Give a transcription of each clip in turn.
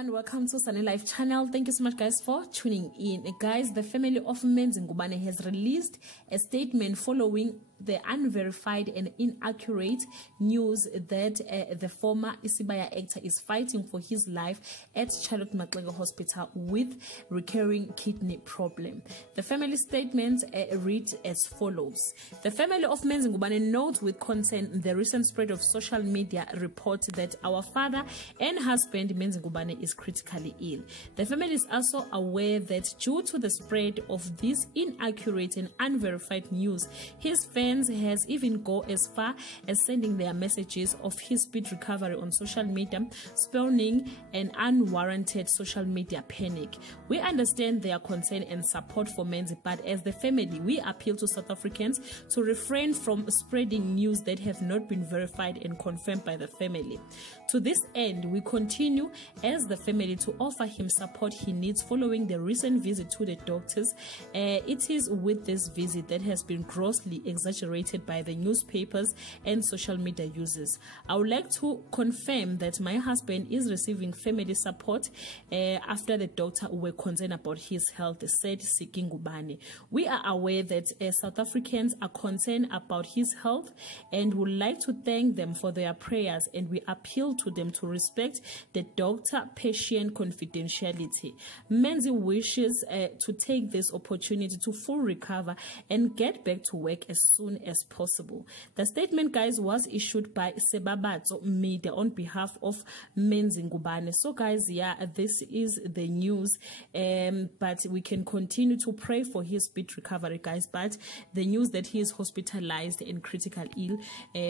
everyone, welcome to Sunny Life channel. Thank you so much guys for tuning in. Guys, the family of Menzi Ngubane has released a statement following the unverified and inaccurate news that the former Isibaya actor is fighting for his life at Charlotte Maxeke Hospital with recurring kidney problem. The family statement read as follows. The family of Menzi Ngubane notes with concern the recent spread of social media report that our father and husband Menzi Ngubane is critically ill. The family is also aware that due to the spread of this inaccurate and unverified news, his fans has even go as far as sending their messages of his speed recovery on social media, spawning an unwarranted social media panic. We understand their concern and support for Menzi, but as the family, we appeal to South Africans to refrain from spreading news that have not been verified and confirmed by the family. To this end, we continue as the family to offer him support he needs following the recent visit to the doctors. It is with this visit that has been grossly exaggerated by the newspapers and social media users. I would like to confirm that my husband is receiving family support after the doctor were concerned about his health, said Menzi Ngubane. We are aware that South Africans are concerned about his health and would like to thank them for their prayers, and we appeal to them to respect the doctor-patient confidentiality. Menzi wishes to take this opportunity to full recover and get back to work as soon as possible. The statement, guys, was issued by Sebabatso Media on behalf of Menzi Ngubane. So guys, yeah, this is the news, but we can continue to pray for his speed recovery, guys. But the news that he is hospitalized and critical ill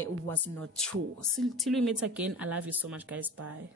was not true. So till we meet again, I love you so much, guys. Bye.